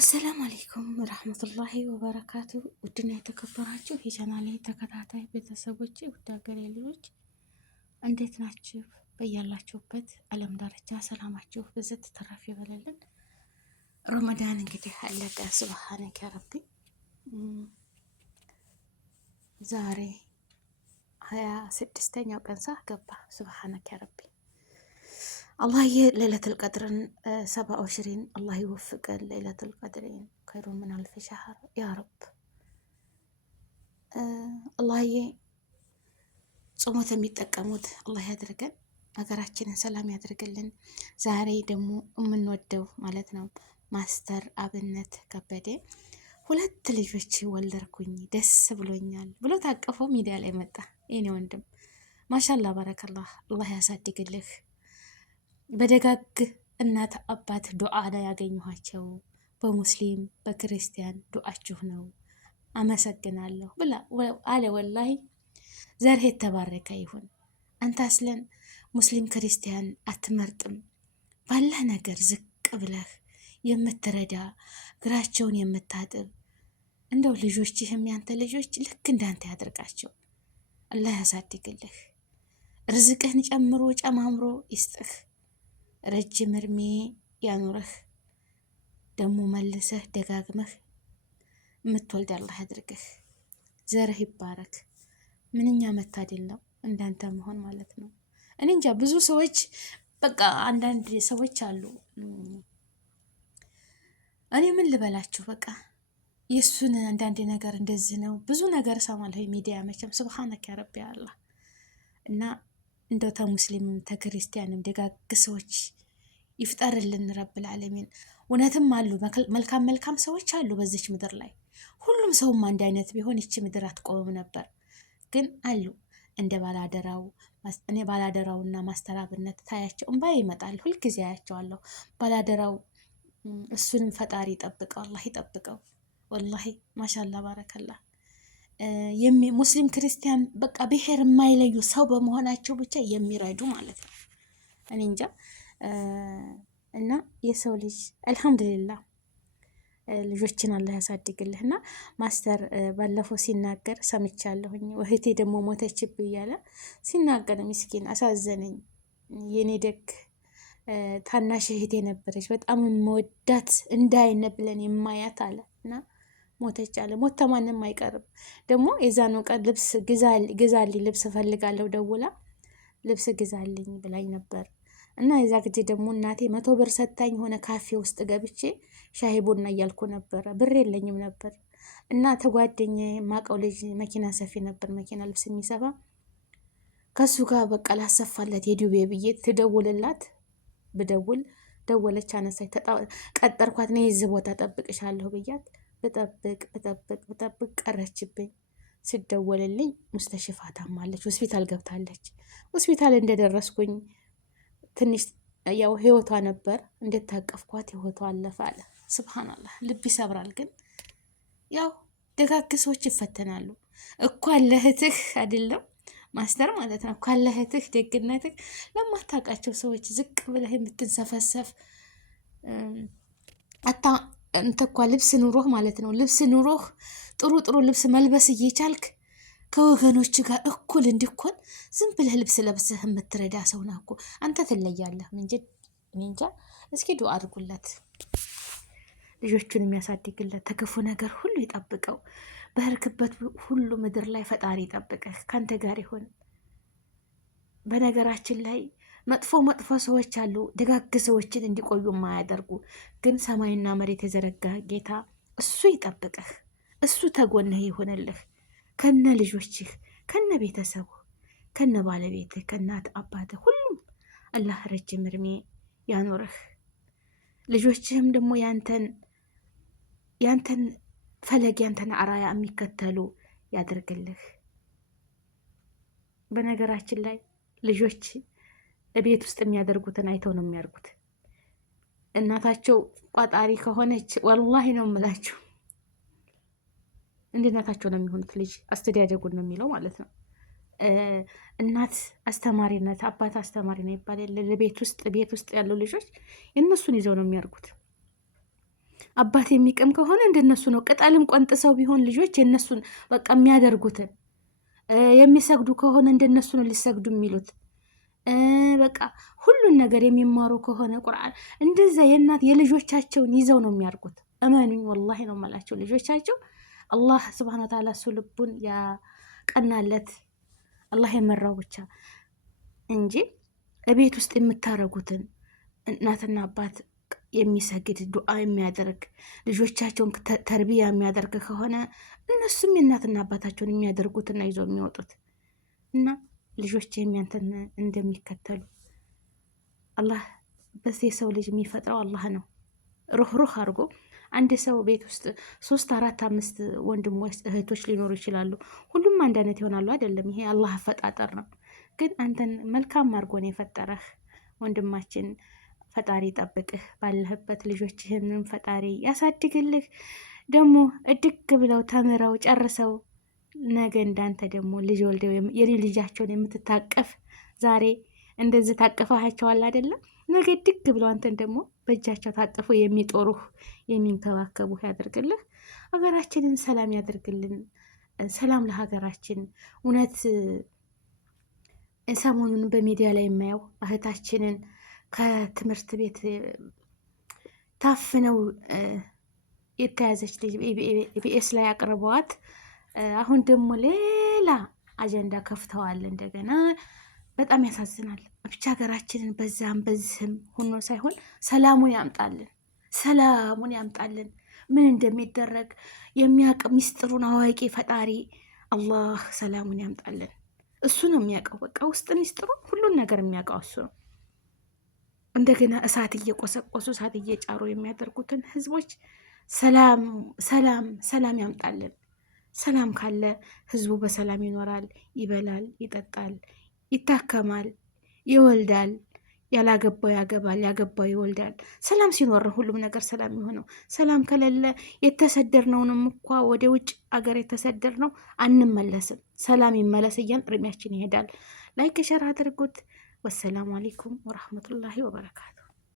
አሰላሙ አለይኩም ወራህመቱላሂ ወበረካቱ። ውድና የተከበራችሁ የቻናሌ ተከታታይ ቤተሰቦች፣ ውድ ሀገሬ ልጆች እንዴት ናችሁ? በያላችሁበት ዓለም ዳርቻ ሰላማችሁ ብዝት ተረፍ ይበለልን። ረመዳን እንግዲህ አለቀ። ሱብሃነከ ረቢ። ዛሬ 26ኛው ቀን ገባ። ሱብሃነከ ረቢ። አላህዬ ለይለቱል ቀድርን 27 አላህ ይወፍቀን። ለይለቱል ቀድርን ከይሩ ምን አልፍ ሸህር ያ ረብ። አላህዬ ጾሞት የሚጠቀሙት አላህ ያድርገን። ሀገራችንን ሰላም ያድርግልን። ዛሬ ደግሞ የምንወደው ማለት ነው ማስተር አብነት ከበደ 2 ልጆች ወለድኩኝ ደስ ብሎኛል ብሎ ታቀፎ ሚዲያ ላይ መጣ። የኔ ወንድም ማሻአላህ ባረከላህ፣ አላህ ያሳድግልህ። በደጋግ እናት አባት ዱዓ ላይ ያገኘኋቸው በሙስሊም በክርስቲያን ዱዓችሁ ነው፣ አመሰግናለሁ ብላ አለ። ወላሂ ዘርህ የተባረከ ይሁን። አንተ አስለን ሙስሊም ክርስቲያን አትመርጥም። ባለህ ነገር ዝቅ ብለህ የምትረዳ እግራቸውን የምታጥብ እንደው ልጆችህም ያንተ ልጆች ልክ እንዳንተ ያድርጋቸው። አላህ ያሳድግልህ፣ ርዝቅህን ጨምሮ ጨማምሮ ይስጥህ፣ ረጅም እድሜ ያኑርህ። ደግሞ መልሰህ ደጋግመህ የምትወልድ አላህ ያድርግህ። ዘርህ ይባረክ። ምንኛ መታደል ነው እንዳንተ መሆን ማለት ነው። እኔ እንጃ ብዙ ሰዎች በቃ አንዳንድ ሰዎች አሉ፣ እኔ ምን ልበላችሁ፣ በቃ የእሱን አንዳንድ ነገር እንደዚህ ነው። ብዙ ነገር እሰማለሁ ሚዲያ መቼም ሱብሃነከ ያ ረቢ አላህ እና እንደው ተሙስሊምም ተክርስቲያንም ደጋግ ሰዎች ይፍጠርልን ረብል ዓለሚን። እውነትም አሉ መልካም ሰዎች አሉ በዚች ምድር ላይ። ሁሉም ሰውም አንድ አይነት ቢሆን ይቺ ምድር አትቆምም ነበር። ግን አሉ እንደ ባላደራው። እኔ ባላደራውና ማስተር አብነት ታያቸው እንባ ይመጣል። ሁልጊዜ አያቸዋለሁ። ባላደራው እሱንም ፈጣሪ ይጠብቀው፣ አላህ ይጠብቀው። ወላሂ ማሻአላ ባረከላ። ሙስሊም ክርስቲያን በቃ ብሔር የማይለዩ ሰው በመሆናቸው ብቻ የሚረዱ ማለት ነው። እኔ እንጃ። እና የሰው ልጅ አልሐምዱሊላህ ልጆችን አላህ ያሳድግልህ። እና ማስተር ባለፈው ሲናገር ሰምቻለሁኝ። እህቴ ደግሞ ሞተችብኝ እያለ ሲናገር ምስኪን አሳዘነኝ። የኔ ደግ ታናሽ እህቴ ነበረች፣ በጣም መወዳት እንዳይነ ብለን የማያት አለ እና ሞተች አለ። ሞት ተማንም አይቀርም። ደግሞ የዛኑ ቀን ልብስ ግዛልኝ ልብስ እፈልጋለሁ ደውላ ልብስ ግዛልኝ ብላኝ ነበር። እና የዛ ጊዜ ደግሞ እናቴ 100 ብር ሰታኝ ሆነ ካፌ ውስጥ ገብቼ ሻሂ ቡና እያልኩ ነበረ። ብር የለኝም ነበር። እና ተጓደኛዬ ማቀው ልጅ መኪና ሰፊ ነበር፣ መኪና ልብስ የሚሰፋ ከሱ ጋር በቃ ላሰፋለት የዱቤ ብዬ ትደውልላት ብደውል ደወለች፣ አነሳች። ቀጠርኳት ነው የዚህ ቦታ ጠብቅሻለሁ ብያት ብጠብቅ ቀረችብኝ። ስደወልልኝ ሙስተሽፋ ታማለች፣ ሆስፒታል ገብታለች። ሆስፒታል እንደደረስኩኝ ትንሽ ያው ህይወቷ ነበር እንደታቀፍኳት ህይወቷ አለፈ አለ። ሱብሃንአላህ ልብ ይሰብራል። ግን ያው ደጋግ ሰዎች ይፈተናሉ። እንኳን ለእህትህ አይደለም ማስተር ማለት ነው፣ እንኳን ለእህትህ ደግነትህ ለማታውቃቸው ሰዎች ዝቅ ብለህ የምትንሰፈሰፍ እንተ እንኳ ልብስ ኑሮህ ማለት ነው፣ ልብስ ኑሮህ ጥሩ ልብስ መልበስ እየቻልክ ከወገኖች ጋር እኩል እንዲኮን ዝም ብለህ ልብስ ለብሰህ የምትረዳ ሰው ነህ እኮ አንተ ትለያለህ። እንጃ። እስኪ ዱአ አድርጉለት፣ ልጆቹን የሚያሳድግለት፣ ተክፉ ነገር ሁሉ ይጠብቀው። በህርክበት ሁሉ ምድር ላይ ፈጣሪ ይጠብቅህ፣ ካንተ ጋር ይሁን። በነገራችን ላይ መጥፎ ሰዎች አሉ፣ ደጋግ ሰዎችን እንዲቆዩ የማያደርጉ። ግን ሰማይና መሬት የዘረጋ ጌታ እሱ ይጠብቅህ፣ እሱ ተጎንህ ይሆንልህ። ከነ ልጆችህ፣ ከነ ቤተሰቡ፣ ከነ ባለቤትህ፣ ከእናት አባትህ፣ ሁሉም አላህ ረጅም እድሜ ያኖርህ። ልጆችህም ደግሞ ያንተን ፈለግ ያንተን አራያ የሚከተሉ ያደርግልህ። በነገራችን ላይ ልጆች ቤት ውስጥ የሚያደርጉትን አይተው ነው የሚያርጉት። እናታቸው ቋጣሪ ከሆነች ወላሂ ነው የምላችሁ እንደ እናታቸው ነው የሚሆኑት። ልጅ አስተዳደጉን ነው የሚለው ማለት ነው። እናት አስተማሪነት፣ አባት አስተማሪ ነው ይባላል። ቤት ውስጥ ያሉ ልጆች የእነሱን ይዘው ነው የሚያርጉት። አባት የሚቅም ከሆነ እንደነሱ ነው። ቅጠልም ቆንጥሰው ቢሆን ልጆች የነሱን በቃ የሚያደርጉትን የሚሰግዱ ከሆነ እንደነሱ ነው ሊሰግዱ የሚሉት። በቃ ሁሉን ነገር የሚማሩ ከሆነ ቁርአን እንደዛ የእናት የልጆቻቸውን ይዘው ነው የሚያርጉት። እመኑኝ ወላሂ ነው የምላቸው ልጆቻቸው አላህ ስብሐነ ወተዓላ እሱ ልቡን ያቀናለት አላህ የመራው ብቻ እንጂ እቤት ውስጥ የምታረጉትን እናትና አባት የሚሰግድ ዱዓ የሚያደርግ ልጆቻቸውን ተርቢያ የሚያደርግ ከሆነ እነሱም የእናትና አባታቸውን የሚያደርጉትና ይዞ የሚወጡት እና ልጆች የሚያንተን እንደሚከተሉ አላህ በዚህ የሰው ልጅ የሚፈጥረው አላህ ነው። ሩህ አድርጎ አንድ ሰው ቤት ውስጥ 3 4 5 ወንድሞች እህቶች ሊኖሩ ይችላሉ። ሁሉም አንድ አይነት ይሆናሉ አይደለም። ይሄ አላህ አፈጣጠር ነው። ግን አንተን መልካም አድርጎ ነው የፈጠረህ ወንድማችን። ፈጣሪ ጠብቅህ ባለህበት፣ ልጆችህንም ፈጣሪ ያሳድግልህ። ደግሞ እድግ ብለው ተምረው ጨርሰው ነገ እንዳንተ ደግሞ ልጅ ወልደው የልጃቸውን የምትታቀፍ ዛሬ እንደዚህ ታቀፋቸዋል አይደለም። ነገ እድግ ብለው አንተን ደግሞ በእጃቸው ታጥፎ የሚጦሩህ የሚንከባከቡህ ያደርግልህ። ሀገራችንን ሰላም ያደርግልን። ሰላም ለሀገራችን። እውነት ሰሞኑን በሚዲያ ላይ የማየው እህታችንን ከትምህርት ቤት ታፍነው የተያዘች ልጅ ኢቢኤስ ላይ አቅርበዋት፣ አሁን ደግሞ ሌላ አጀንዳ ከፍተዋል እንደገና። በጣም ያሳዝናል። ብቻ ሀገራችንን በዛም በዚህም ሆኖ ሳይሆን ሰላሙን ያምጣልን፣ ሰላሙን ያምጣልን። ምን እንደሚደረግ የሚያውቅ ሚስጥሩን አዋቂ ፈጣሪ አላህ ሰላሙን ያምጣልን። እሱ ነው የሚያውቀው። በቃ ውስጥ ሚስጥሩን ሁሉን ነገር የሚያውቀው እሱ ነው። እንደገና እሳት እየቆሰቆሱ እሳት እየጫሩ የሚያደርጉትን ህዝቦች ሰላም ሰላም ሰላም ያምጣልን። ሰላም ካለ ህዝቡ በሰላም ይኖራል፣ ይበላል፣ ይጠጣል፣ ይታከማል፣ ይወልዳል። ያላገባው ያገባል፣ ያገባው ይወልዳል። ሰላም ሲኖር ሁሉም ነገር ሰላም የሆነው። ሰላም ከሌለ የተሰደርነውንም እንኳ ወደ ውጭ አገር የተሰደርነው አንመለስም። ሰላም ይመለስ እያል እድሜያችን ይሄዳል። ላይክ ሸር አድርጉት። ወሰላሙ አለይኩም ወረህመቱላሂ ወበረካቱ።